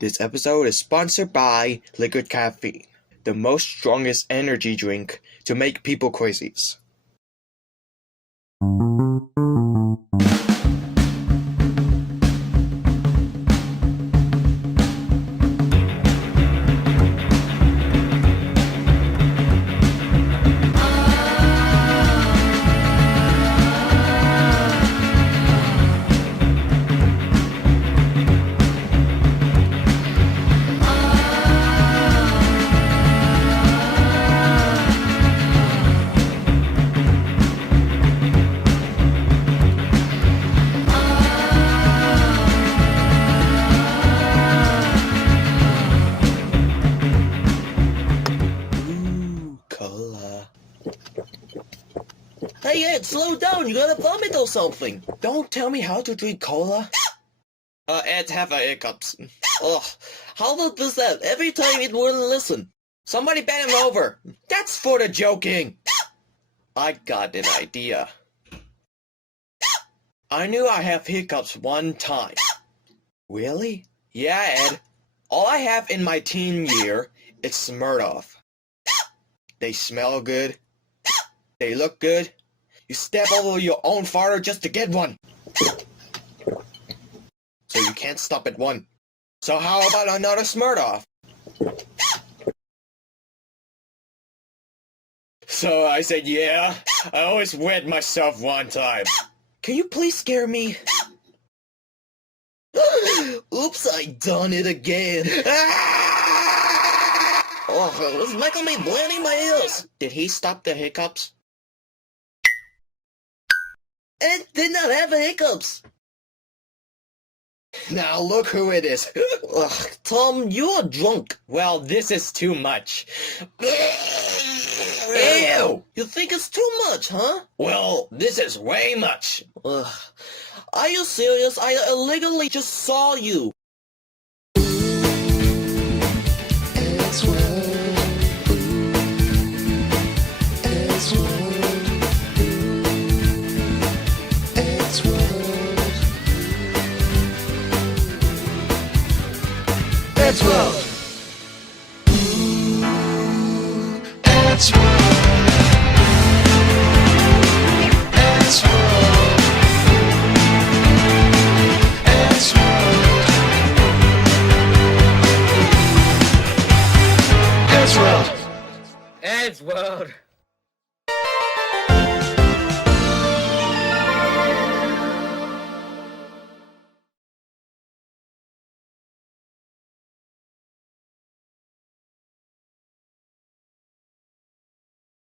This episode is sponsored by Liquid Caffeine, the most strongest energy drink to make people crazy. Cola. Hey Ed, slow down, you gotta vomit or something. Don't tell me how to drink cola. Ed have a hiccups. Ugh, how about this Ed? Every time it wouldn't listen. Somebody bend him over. That's for the joking. I got an idea. I knew I have hiccups one time. Really? Yeah, Ed. All I have in my teen year is Smirnoff. They smell good. They look good. You step over your own farter just to get one. So you can't stop at one. So how about another Smirnoff? So I said, yeah, I always wet myself one time. Can you please scare me? Oops, I done it again. Oh, it's making me bleeding my ears. Did he stop the hiccups? Ed did not have hiccups. Now look who it is. Ugh, Tom, you are drunk. Well, this is too much. Ew! You think it's too much, huh? Well, this is way much. Ugh. Are you serious? I illegally just saw you. It's world. It's world. It's world. It's world. It's world. Ed's World.